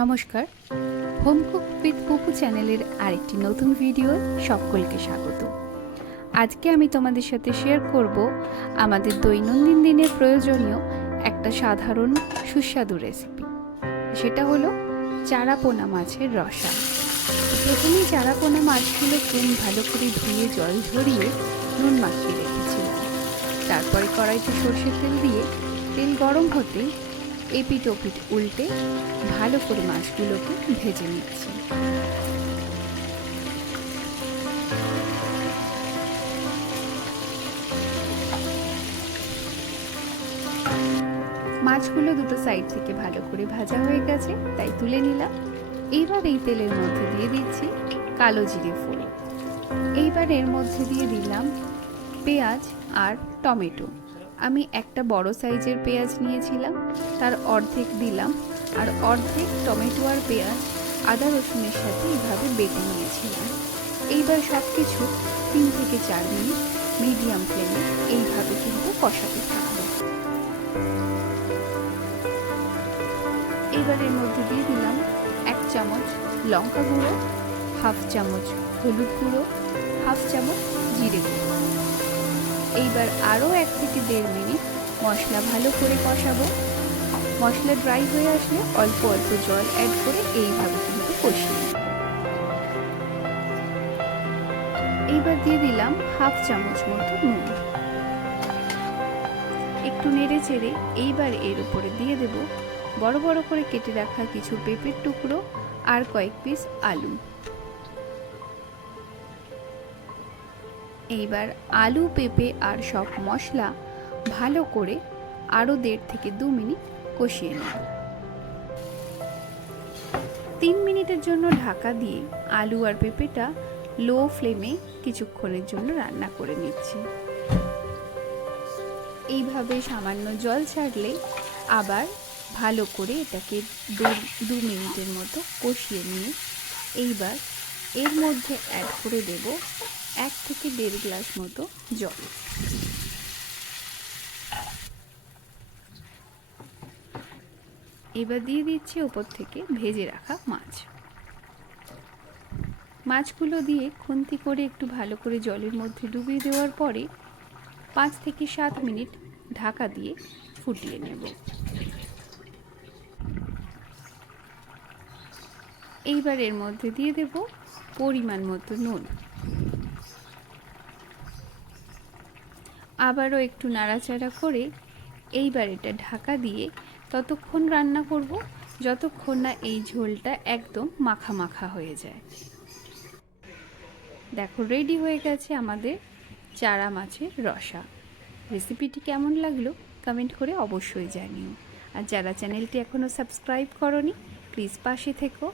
নমস্কার, home cook with পুপু চ্যানেলের আরেকটি নতুন ভিডিও সকলকে স্বাগত। আজকে আমি তোমাদের সাথে শেয়ার করব আমাদের দৈনন্দিন দিনের প্রয়োজনীয় একটা সাধারণ সুস্বাদু রেসিপি। সেটা হলো চারাপোনা মাছের রসা। প্রথমেই চারাপোনা মাছগুলোকে ভালো করে ধুয়ে জল ঝরিয়ে নুন মাখিয়ে রেখেছিলাম। তারপরে কড়াইতে সর্ষের তেল দিয়ে তেল গরম হতে এপিট ওপিট উল্টে ভালো করে মাছগুলোকে ভেজে নিচ্ছি। মাছগুলো দুটো সাইড থেকে ভালো করে ভাজা হয়ে গেছে, তাই তুলে নিলাম। এইবার এই তেলের মধ্যে দিয়ে দিচ্ছি কালো জিরে ফোড়ন। এইবার এর মধ্যে দিয়ে দিলাম পেঁয়াজ আর টমেটো। আমি একটা বড় সাইজের পেঁয়াজ নিয়েছিলাম, তার অর্ধেক দিলাম, আর অর্ধেক টমেটো আর পেঁয়াজ আদা রসুনের সাথে এইভাবে বেটে নিয়েছিলাম। এইবার সব কিছু 3 থেকে 4 মিনিট মিডিয়াম ফ্লেমে এইভাবে কিন্তু কষাতে থাকবে। এবার এর মধ্যে দিয়ে দিলাম 1 চামচ লঙ্কা গুঁড়ো, 1/2 চামচ হলুদ গুঁড়ো, 1/2 চামচ জিরে গুঁড়ো। এইবার আরও 1 থেকে 1.5 মিনিট মশলা ভালো করে কষাবো। মশলা ড্রাই হয়ে আসলে অল্প অল্প জল অ্যাড করে এইভাবে কিন্তু কষিয়ে নেব। এইবার দিয়ে দিলাম 1/2 চামচ মতো নুন। একটু নেড়ে চেড়ে এইবার এর উপরে দিয়ে দেব বড় বড় করে কেটে রাখা কিছু পেঁপের টুকরো আর কয়েক পিস আলু। এইবার আলু, পেঁপে আর সব মশলা ভালো করে আরও 1.5 থেকে 2 মিনিট কষিয়ে নেব। 3 মিনিটের জন্য ঢাকা দিয়ে আলু আর পেঁপেটা লো ফ্লেমে কিছুক্ষণের জন্য রান্না করে নিচ্ছি। এইভাবে সামান্য জল ছাড়লে আবার ভালো করে এটাকে 2 মিনিটের মতো কষিয়ে নিয়ে এইবার এর মধ্যে অ্যাড করে দেব 1 থেকে 1.5 গ্লাস মতো জল। এবার দিয়ে দিচ্ছি ওপর থেকে ভেজে রাখা মাছ। মাছগুলো দিয়ে খুন্তি করে একটু ভালো করে জলের মধ্যে ডুবিয়ে দেওয়ার পরে 5 থেকে 7 মিনিট ঢাকা দিয়ে ফুটিয়ে নেব। এইবার এর মধ্যে দিয়ে দেব পরিমাণ মতো নুন। আবারও একটু নাড়াচাড়া করে এইবার এটা ঢাকা দিয়ে ততক্ষণ রান্না করব যতক্ষণ না এই ঝোলটা একদম মাখা মাখা হয়ে যায়। দেখো, রেডি হয়ে গেছে আমাদের চারা মাছের রসা। রেসিপিটি কেমন লাগলো কমেন্ট করে অবশ্যই জানিও। আর যারা চ্যানেলটি এখনও সাবস্ক্রাইব করোনি, প্লিজ পাশে থেকো।